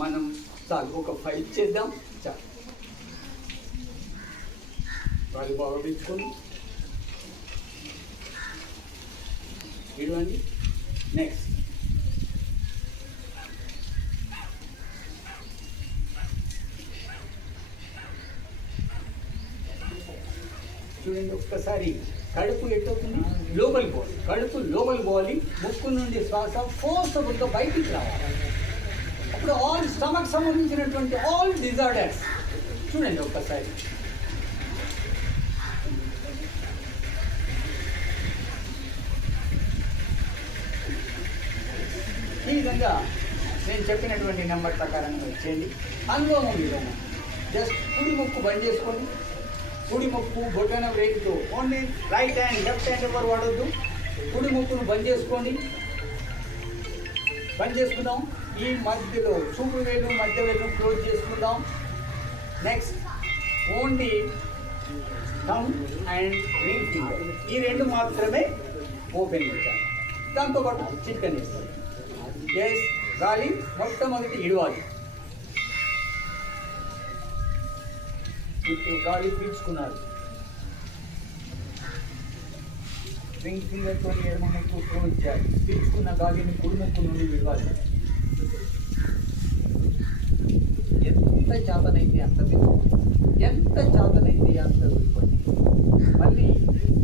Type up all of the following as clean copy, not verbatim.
మనం చాలు ఒక 5 చేద్దాం. చాలు కాలు బాగా పెంచుకొని ఇవ్వండి. నెక్స్ట్ చూడండి ఒక్కసారి కడుపు ఎట్టవుతుంది, లోపలి పోవాలి. కడుపు లోపలి పోవాలి, ముక్కు నుండి శ్వాస ఫోర్సబుల్గా బయటికి రావాలి. అప్పుడు ఆల్ స్టమక్ సంబంధించినటువంటి ఆల్ డిజార్డర్స్ చూడండి ఒక్కసారి. ఈ విధంగా నేను చెప్పినటువంటి నెంబర్ ప్రకారంగా వచ్చేయండి. అనుభవం విధానం జస్ట్ కుడి ముక్కు బంద్ చేసుకోండి. కుడి ముక్కు బొటన బ్రేక్తో only right hand left hand ఎవరు వాడొద్దు. కుడి ముక్కును బంద్ చేసుకోండి. బంద్ చేసుకుందాం. ఈ మధ్యలో చూపు వేలు మధ్య వేలు క్లోజ్ చేసుకుందాం. Next only thumb and ring finger, ఈ రెండు మాత్రమే ఓపెన్ చేయాలి. దాంతోపాటు చిట్కన్ వేస్తాం. ఎస్, గాలి మొట్టమొదటి ఇడవాలి. ఇప్పుడు గాలి పీల్చుకున్నారు. రింగ్ ఫింగర్తో ఎడమ ముక్కు క్లోజ్ చేయాలి. పీల్చుకున్న గాలిని కుడి ముక్కు నుండి విడవాలి. ఎంత చేతనైతే అంత ఎంత చేతనైతే అంత విడిపండి. మళ్ళీ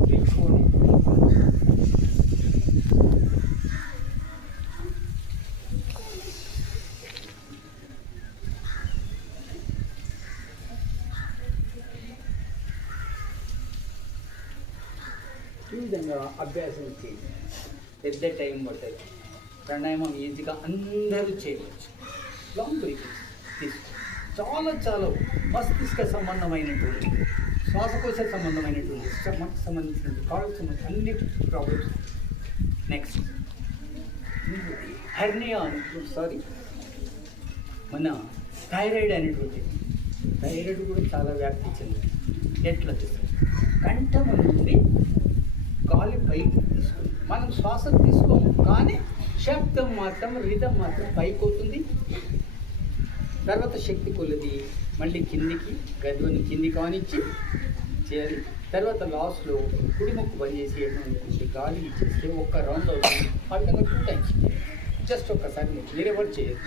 పీల్చుకోండి. ఈ విధంగా అభ్యాసం చేయండి. పెద్ద టైం పడుతుంది. ప్రాణాయామం ఈజీగా అందరూ చేయవచ్చు. లాంగ్ బ్రీతింగ్ తీసుకో. చాలా చాలా మస్తిష్క సంబంధమైనటువంటి, శ్వాసకోశ సంబంధమైనటువంటి, స్టమక్ సంబంధించినటువంటి, కాళ్ళకు సంబంధించిన అన్ని ప్రాబ్లమ్స్. నెక్స్ట్ హెర్నియా మన థైరాయిడ్ అనేటువంటి, థైరాయిడ్ కూడా చాలా వ్యాప్తి చెందింది. ఎట్లా చేస్తుంది? కంఠం నుండి గాలి పైకి తీసుకుంది. మనం శ్వాస తీసుకోము, కానీ శబ్దం మాత్రం, రిధం మాత్రం పైకి అవుతుంది. తర్వాత శక్తి కొలది మళ్ళీ కిందికి, గదిని కింది కానిచ్చి చేయాలి. తర్వాత లాస్ట్లో కుడి ముక్కు బంద్ చేసి కొంచెం గాలి ఇచ్చేస్తే ఒక్క రౌండ్ అవుతుంది. ఆ విధంగా 2 times జస్ట్ ఒక్కసారి మీరు ఎవరు చేయరు.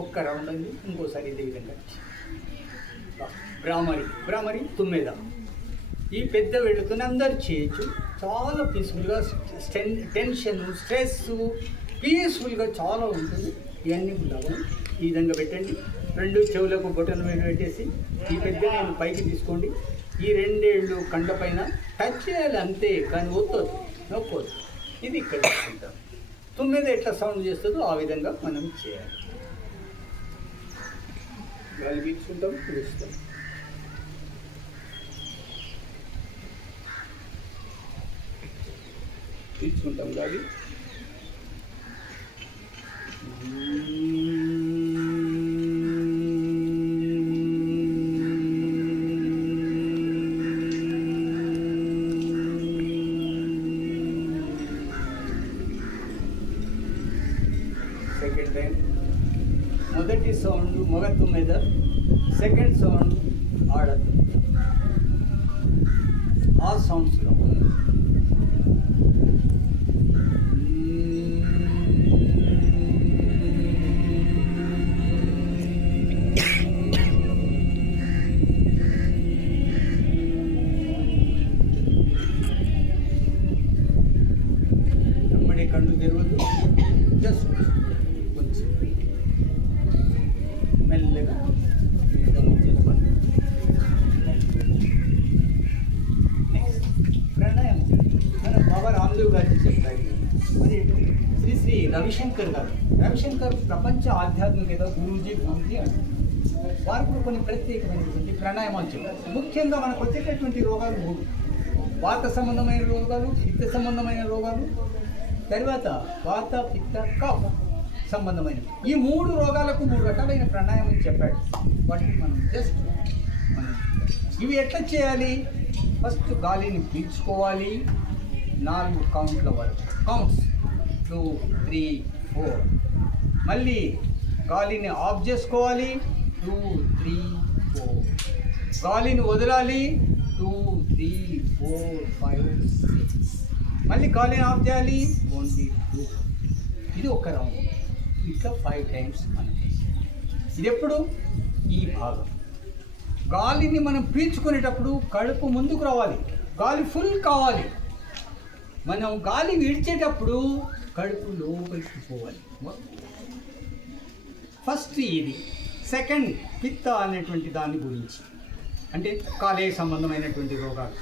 ఒక్క రౌండ్ అండి. ఇంకోసారి ఇదే విధంగా భ్రామరి తుమ్మెద. ఈ పెద్ద వెళుతుని అందరు చేయొచ్చు. చాలా పీస్ఫుల్గా, టెన్షన్ స్ట్రెస్ పీస్ఫుల్గా చాలా ఉంటుంది. ఇవన్నీ కూడా ఈ విధంగా పెట్టండి. 2 చెవులకు బొటన్ వేలు పెట్టేసి ఈ పెద్ద నేను పైకి తీసుకోండి. ఈ 2 ఏళ్ళు కండ పైన టచ్ చేయాలి అంతే, కానీ ఒత్తొద్దు, నొక్కొద్దు. ఇది ఇక్కడ తీసుకుంటాం. తుమ్మెద ఎట్లా సౌండ్ చేస్తుందో ఆ విధంగా మనం చేయాలి. గాలి పీల్చుకుంటాం, పిలుస్తాం. పీల్చుకుంటాం గాలి. Second time. మొదటి సౌండ్ మగ తుమ్మెద, సెకండ్ సౌండ్ ఆడ. ఆ సౌండ్స్లో వెంబడి కళ్ళు తెరవద్దు. జస్ట్ కొంచెం మెల్లగా ప్రాణాయామం మన బాబా రామ్దేవ్ గారికి చెప్తారు. మరి శ్రీ శ్రీ రవి రవిశంకర్ గారు. రవిశంకర్ ప్రపంచ ఆధ్యాత్మికత గురూజీ అంటారు. వారు కూడా కొన్ని ప్రత్యేకమైనటువంటి ప్రాణాయామాలు చెప్పారు. ముఖ్యంగా మనకు వచ్చేటటువంటి రోగాలు 3: వాత సంబంధమైన రోగాలు, పిత్త సంబంధమైన రోగాలు, తర్వాత వాత పిత్త కఫ సంబంధమైన ఈ 3 రోగాలకు 3 రకాలైన ప్రాణాయామం చెప్పాడు. వాటిని మనం ఇవి ఎట్లా చేయాలి? ఫస్ట్ గాలిని పీల్చుకోవాలి 4 కౌంట్ల వరకు, కౌంట్స్ 2, 3, 4. మళ్ళీ గాలిని ఆఫ్ చేసుకోవాలి 2, 3, 4. గాలిని వదలాలి 2, 3, 4, 5, 6. మళ్ళీ గాలిని ఆఫ్ చేయాలి ఓన్లీ 2. ఇది ఒక రౌండ్. ఇట్లా 5 టైమ్స్ మనం. ఇది ఎప్పుడు? ఈ భాగం గాలిని మనం పీల్చుకునేటప్పుడు కడుపు ముందుకు రావాలి, గాలి ఫుల్ కావాలి. మనం గాలి విడిచేటప్పుడు కడుపు లోపలికి పోవాలి. ఫస్ట్ ఇది. సెకండ్ పిత్త అనేటువంటి దాని గురించి, అంటే కాలేయ సంబంధమైనటువంటి రోగాలు.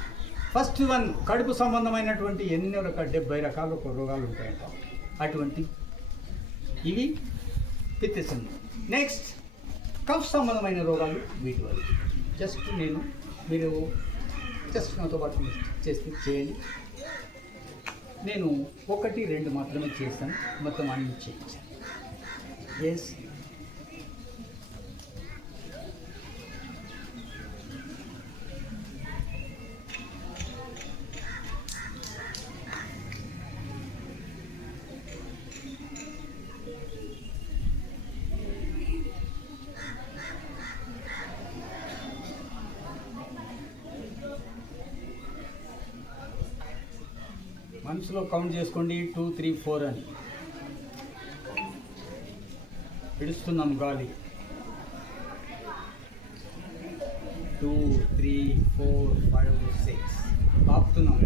ఫస్ట్ వన్ కడుపు సంబంధమైనటువంటి ఎన్నో రకాల 70 రకాల రోగాలు ఉంటాయంట. అటువంటి ఇవి పిత్త సంబంధం. నెక్స్ట్ కఫ్ సంబంధమైన రోగాలు. వీటి వల్ల మీరు జస్ట్ నాతో పాటు చేయండి. నేను 1, 2 మాత్రమే చేస్తాను, మొత్తం అన్ని చేయించాను. ఎస్. మనసులో కౌంట్ చేసుకోండి 2, 3, 4 అని. పిలుస్తున్నాం గాలి 2, 3, 4, 5, 6. ఆపుతున్నాం